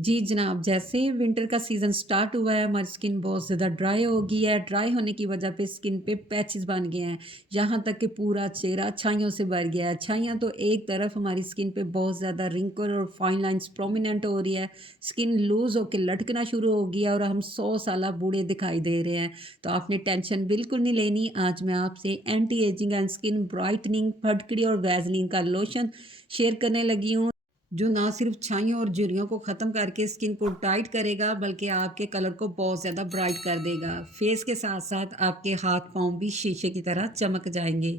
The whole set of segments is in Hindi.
जी जनाब, जैसे ही विंटर का सीज़न स्टार्ट हुआ है, हमारी स्किन बहुत ज़्यादा ड्राई हो गई है। ड्राई होने की वजह पे स्किन पे पैचेस बन गए हैं। यहाँ तक कि पूरा चेहरा छाइयों से भर गया है। छाइयाँ तो एक तरफ, हमारी स्किन पे बहुत ज़्यादा रिंकल और फाइन लाइंस प्रोमिनेंट हो रही है। स्किन लूज़ होके लटकना शुरू हो गया और हम 100 साल बूढ़े दिखाई दे रहे हैं। तो आपने टेंशन बिल्कुल नहीं लेनी। आज मैं आपसे anti ageing and skin brightening फटकड़ी और वैसलीन का लोशन शेयर करने लगी हूँ, जो ना सिर्फ छाइयों और झुर्रियों को ख़त्म करके स्किन को टाइट करेगा, बल्कि आपके कलर को बहुत ज़्यादा ब्राइट कर देगा। फेस के साथ साथ आपके हाथ पाँव भी शीशे की तरह चमक जाएंगे।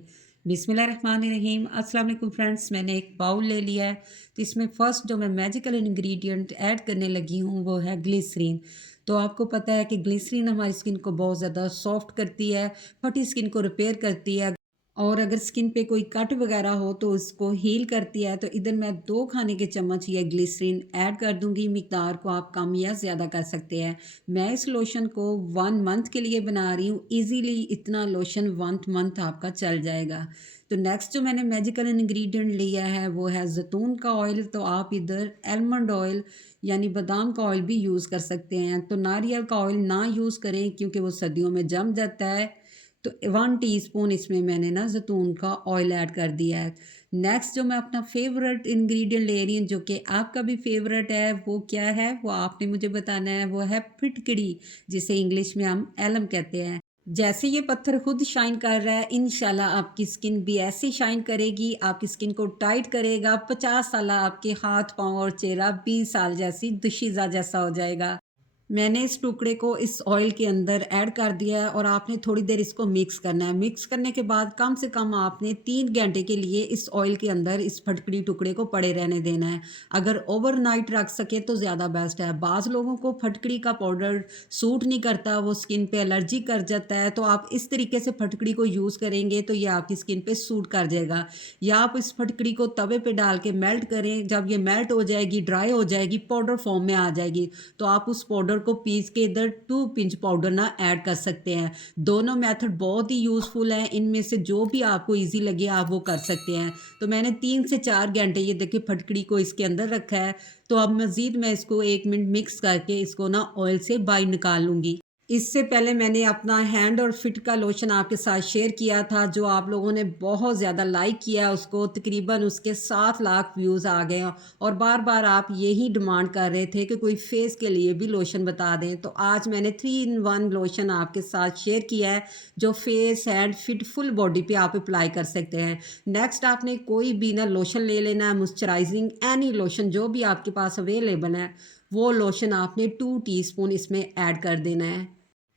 बिस्मिल्लाहिर्रहमानिर्रहीम। अस्सलाम वालेकुम फ्रेंड्स, मैंने एक बाउल ले लिया है। तो इसमें फ़र्स्ट जो मैं मैजिकल इंग्रेडिएंट ऐड करने लगी हूँ वो है ग्लिसरीन। तो आपको पता है कि ग्लिसरीन हमारी स्किन को बहुत ज़्यादा सॉफ्ट करती है, फटी स्किन को रिपेयर करती है, और अगर स्किन पे कोई कट वगैरह हो तो उसको हील करती है। तो इधर मैं 2 खाने के चम्मच ये ग्लिसरीन ऐड कर दूंगी। मिकदार को आप कम या ज़्यादा कर सकते हैं। मैं इस लोशन को 1 मंथ के लिए बना रही हूँ। इजीली इतना लोशन 1 मंथ आपका चल जाएगा। तो नेक्स्ट जो मैंने मैजिकल इंग्रेडिएंट लिया है वो है ज़ैतून का ऑयल। तो आप इधर आलमंड ऑयल यानी बादाम का ऑयल भी यूज़ कर सकते हैं। तो नारियल का ऑयल ना यूज़ करें क्योंकि वो सर्दियों में जम जाता है। तो 1 टीस्पून इसमें मैंने ना ज़ैतून का ऑयल ऐड कर दिया है। नेक्स्ट जो मैं अपना फेवरेट इंग्रेडिएंट ले रही हूँ, जो कि आपका भी फेवरेट है, वो क्या है वो आपने मुझे बताना है। वो है फिटकड़ी, जिसे इंग्लिश में हम एलम कहते हैं। जैसे ये पत्थर खुद शाइन कर रहा है, इंशाल्लाह आपकी स्किन भी ऐसे शाइन करेगी, आपकी स्किन को टाइट करेगा। 50 साल आपके हाथ पाँव और चेहरा 20 साल जैसी दुशीज़ा जैसा हो जाएगा। मैंने इस टुकड़े को इस ऑयल के अंदर ऐड कर दिया है और आपने थोड़ी देर इसको मिक्स करना है। मिक्स करने के बाद कम से कम आपने 3 घंटे के लिए इस ऑयल के अंदर इस फटकड़ी टुकड़े को पड़े रहने देना है। अगर ओवरनाइट रख सके तो ज़्यादा बेस्ट है। बाज़ लोगों को फटकड़ी का पाउडर सूट नहीं करता, वो स्किन पे एलर्जी कर जाता है। तो आप इस तरीके से फटकड़ी को यूज़ करेंगे तो ये आपकी स्किन पे सूट कर जाएगा। या आप इस फटकड़ी को तवे पे डाल के मेल्ट करें। जब ये मेल्ट हो जाएगी, ड्राई हो जाएगी, पाउडर फॉर्म में आ जाएगी, तो आप उस पाउडर को पीस के इधर 2 पिंच पाउडर ना ऐड कर सकते हैं। दोनों मेथड बहुत ही यूज़फुल हैं। इनमें से जो भी आपको ईज़ी लगे आप वो कर सकते हैं। तो मैंने 3 से 4 घंटे ये देखिए फटकड़ी को इसके अंदर रखा है। तो अब मज़ीद मैं इसको 1 मिनट मिक्स करके इसको ना ऑयल से बाहर निकाल लूँगी। इससे पहले मैंने अपना हैंड और फिट का लोशन आपके साथ शेयर किया था, जो आप लोगों ने बहुत ज़्यादा लाइक किया उसको। तकरीबन उसके 7 लाख व्यूज़ आ गए हैं और बार बार आप यही डिमांड कर रहे थे कि कोई फेस के लिए भी लोशन बता दें। तो आज मैंने 3 इन 1 लोशन आपके साथ शेयर किया है, जो face hand fit full body पे आप अप्लाई कर सकते हैं। नेक्स्ट आपने कोई भी ना लोशन ले लेना है, मॉइस्चराइजिंग एनी लोशन जो भी आपके पास अवेलेबल है, वो लोशन आपने 2 टीस्पून इसमें ऐड कर देना है।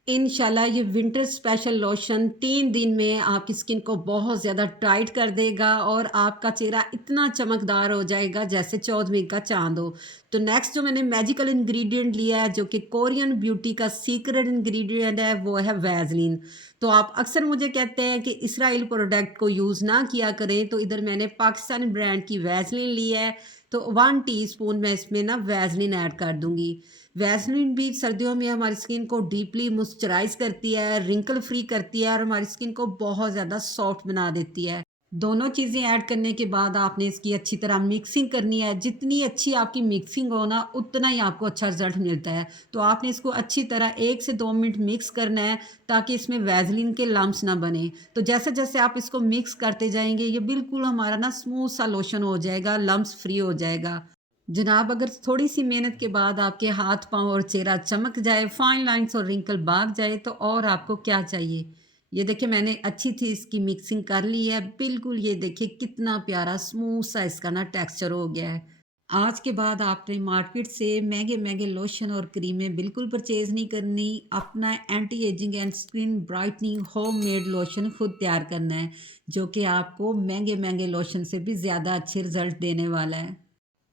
इंशाल्लाह ये विंटर स्पेशल लोशन 3 दिन में आपकी स्किन को बहुत ज़्यादा टाइट कर देगा और आपका चेहरा इतना चमकदार हो जाएगा जैसे 14वीं का चाँद हो। तो नेक्स्ट जो मैंने मैजिकल इंग्रेडिएंट लिया है, जो कि कोरियन ब्यूटी का सीक्रेट इंग्रेडिएंट है, वो है वैसलीन। तो आप अक्सर मुझे कहते हैं कि इसराइल प्रोडक्ट को यूज़ ना किया करें, तो इधर मैंने पाकिस्तानी ब्रांड की वैसलीन ली है। तो 1 टीस्पून मैं इसमें ना वैसलीन ऐड कर दूँगी। वैसलीन भी सर्दियों में हमारी स्किन को डीपली मॉइस्चराइज करती है, रिंकल फ्री करती है और हमारी स्किन को बहुत ज़्यादा सॉफ्ट बना देती है। दोनों चीज़ें ऐड करने के बाद आपने इसकी अच्छी तरह मिक्सिंग करनी है। जितनी अच्छी आपकी मिक्सिंग हो ना, उतना ही आपको अच्छा रिजल्ट मिलता है। तो आपने इसको अच्छी तरह 1 से 2 मिनट मिक्स करना है, ताकि इसमें वैसलीन के लम्प्स ना बने। तो जैसे-जैसे आप इसको मिक्स करते जाएँगे, ये बिल्कुल हमारा ना स्मूथ सा लोशन हो जाएगा, लम्प्स फ्री हो जाएगा। जनाब, अगर थोड़ी सी मेहनत के बाद आपके हाथ पाँव और चेहरा चमक जाए, फाइन लाइंस और रिंकल भाग जाए, तो और आपको क्या चाहिए। ये देखिए मैंने अच्छी थी इसकी मिक्सिंग कर ली है। बिल्कुल ये देखिए कितना प्यारा स्मूथ सा इसका ना टेक्सचर हो गया है। आज के बाद आपने मार्केट से महंगे महंगे लोशन और क्रीमें बिल्कुल परचेज नहीं करनी। अपना anti ageing and skin brightening home made lotion खुद तैयार करना है, जो कि आपको महंगे महंगे लोशन से भी ज़्यादा अच्छे रिजल्ट देने वाला है,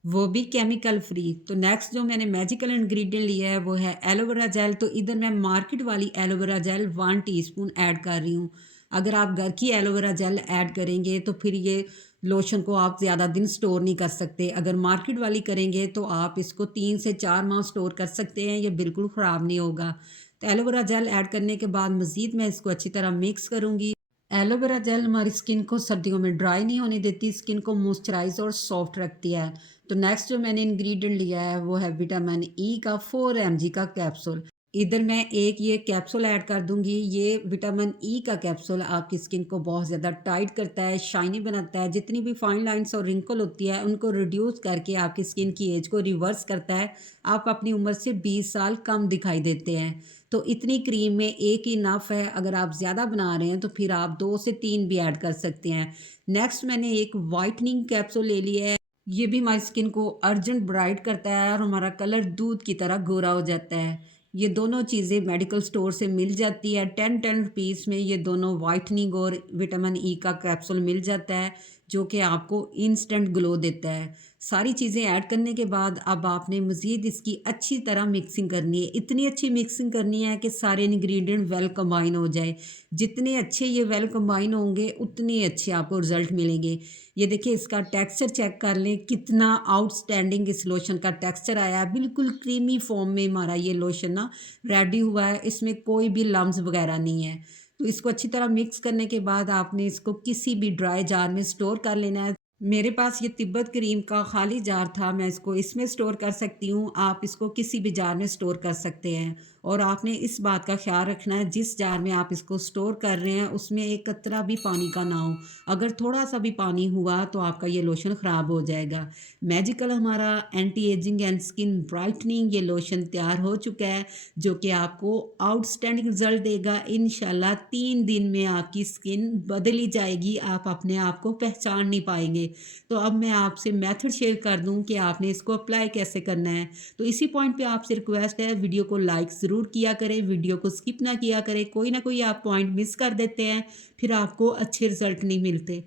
वो भी केमिकल फ्री। तो नेक्स्ट जो मैंने मैजिकल इंग्रेडिएंट लिया है वो है एलोवेरा जेल। तो इधर मैं मार्केट वाली एलोवेरा जेल 1 टीस्पून ऐड कर रही हूँ। अगर आप घर की एलोवेरा जेल ऐड करेंगे तो फिर ये लोशन को आप ज़्यादा दिन स्टोर नहीं कर सकते। अगर मार्केट वाली करेंगे तो आप इसको 3 से 4 माह स्टोर कर सकते हैं, ये बिल्कुल ख़राब नहीं होगा। तो एलोवेरा जेल ऐड करने के बाद मज़ीद मैं इसको अच्छी तरह मिक्स करूँगी। एलोवेरा जेल हमारी स्किन को सर्दियों में ड्राई नहीं होने देती, स्किन को मॉइस्चराइज और सॉफ्ट रखती है। तो नेक्स्ट जो मैंने इंग्रेडिएंट लिया है वो है विटामिन ई का 4 mg का कैप्सूल। इधर मैं एक ये कैप्सूल ऐड कर दूंगी। ये विटामिन ई का कैप्सूल आपकी स्किन को बहुत ज़्यादा टाइट करता है, शाइनी बनाता है, जितनी भी फाइन लाइंस और रिंकल होती है उनको रिड्यूस करके आपकी स्किन की एज को रिवर्स करता है। आप अपनी उम्र से 20 साल कम दिखाई देते हैं। तो इतनी क्रीम में एक ही इनफ है। अगर आप ज़्यादा बना रहे हैं तो फिर आप 2 से 3 भी ऐड कर सकते हैं। नेक्स्ट मैंने एक वाइटनिंग कैप्सूल ले लिया है। ये भी हमारी स्किन को अर्जेंट ब्राइट करता है और हमारा कलर दूध की तरह गोरा हो जाता है। ये दोनों चीज़ें मेडिकल स्टोर से मिल जाती है। 10 रुपीज़ में ये दोनों वाइटनिंग और विटामिन ई का कैप्सूल मिल जाता है, जो कि आपको इंस्टेंट ग्लो देता है। सारी चीज़ें ऐड करने के बाद अब आपने मज़ीद इसकी अच्छी तरह मिक्सिंग करनी है। इतनी अच्छी मिक्सिंग करनी है कि सारे इंग्रेडिएंट वेल कंबाइन हो जाए। जितने अच्छे ये वेल कंबाइन होंगे उतने अच्छे आपको रिज़ल्ट मिलेंगे। ये देखिए, इसका टेक्सचर चेक कर लें, कितना आउटस्टैंडिंग इस लोशन का टेक्सचर आया है। बिल्कुल क्रीमी फॉर्म में हमारा ये लोशन ना रेडी हुआ है। इसमें कोई भी लम्स वगैरह नहीं है। तो इसको अच्छी तरह मिक्स करने के बाद आपने इसको किसी भी ड्राई जार में स्टोर कर लेना है। मेरे पास ये तिब्बत क्रीम का खाली जार था, मैं इसको इसमें स्टोर कर सकती हूँ। आप इसको किसी भी जार में स्टोर कर सकते हैं। और आपने इस बात का ख्याल रखना है, जिस जार में आप इसको स्टोर कर रहे हैं उसमें एक कतरा भी पानी का ना हो। अगर थोड़ा सा भी पानी हुआ तो आपका ये लोशन ख़राब हो जाएगा। मैजिकल हमारा anti ageing and skin brightening ये लोशन तैयार हो चुका है, जो कि आपको आउटस्टैंडिंग रिजल्ट देगा। इंशाल्लाह 3 दिन में आपकी स्किन बदल ही जाएगी, आप अपने आप को पहचान नहीं पाएंगे। तो अब मैं आपसे मेथड शेयर कर दूं कि आपने इसको अप्लाई कैसे करना है। तो इसी पॉइंट पे आपसे रिक्वेस्ट है, वीडियो को लाइक ज़रूर किया करें, वीडियो को स्किप ना किया करें। कोई ना कोई आप पॉइंट मिस कर देते हैं, फिर आपको अच्छे रिजल्ट नहीं मिलते।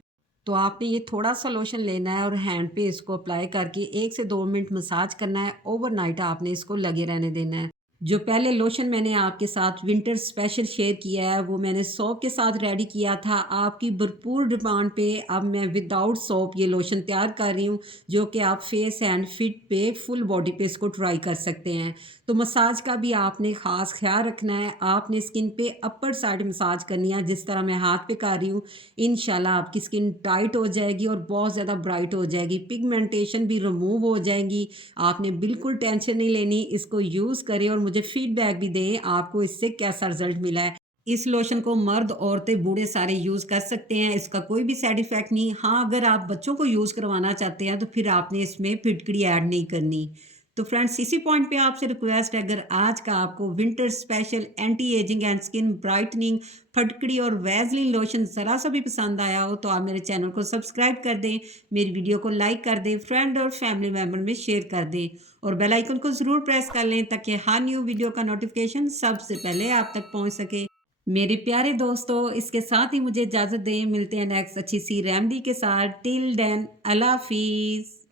तो आपने ये थोड़ा सा लोशन लेना है और हैंड पे इसको अप्लाई करके 1 से 2 मिनट मसाज करना है। ओवरनाइट आपने इसको लगे रहने देना है। जो पहले लोशन मैंने आपके साथ विंटर स्पेशल शेयर किया है वो मैंने सोप के साथ रेडी किया था। आपकी भरपूर डिमांड पे अब मैं विदाउट सोप ये लोशन तैयार कर रही हूँ, जो कि आप फेस एंड फिट पे फुल बॉडी पे इसको ट्राई कर सकते हैं। तो मसाज का भी आपने ख़ास ख्याल रखना है। आपने स्किन पे अपर साइड मसाज करनी है, जिस तरह मैं हाथ पे कर रही हूँ। इंशाल्लाह आपकी स्किन टाइट हो जाएगी और बहुत ज़्यादा ब्राइट हो जाएगी, पिगमेंटेशन भी रिमूव हो जाएगी। आपने बिल्कुल टेंशन नहीं लेनी। इसको यूज़ करें और मुझे फीडबैक भी दें आपको इससे कैसा रिजल्ट मिला है। इस लोशन को मर्द, औरतें, बूढ़े सारे यूज़ कर सकते हैं। इसका कोई भी साइड इफ़ेक्ट नहीं। हाँ, अगर आप बच्चों को यूज़ करवाना चाहते हैं तो फिर आपने इसमें फिटकरी ऐड नहीं करनी। तो फ्रेंड्स, इसी पॉइंट पे आपसे रिक्वेस्ट है, अगर आज का आपको winter special anti ageing and skin brightening फटकड़ी और वैसलीन लोशन ज़रा सा भी पसंद आया हो तो आप मेरे चैनल को सब्सक्राइब कर दें, मेरी वीडियो को लाइक कर दें, फ्रेंड और फैमिली मेम्बर में शेयर कर दें और बेल आइकन को ज़रूर प्रेस कर लें ताकि हर न्यू वीडियो का नोटिफिकेशन सबसे पहले आप तक पहुंच सके। मेरे प्यारे दोस्तों, इसके साथ ही मुझे इजाज़त दें। मिलते हैं नेक्स्ट अच्छी सी रेमेडी के साथ। टिल देन, अल्लाह हाफिज़।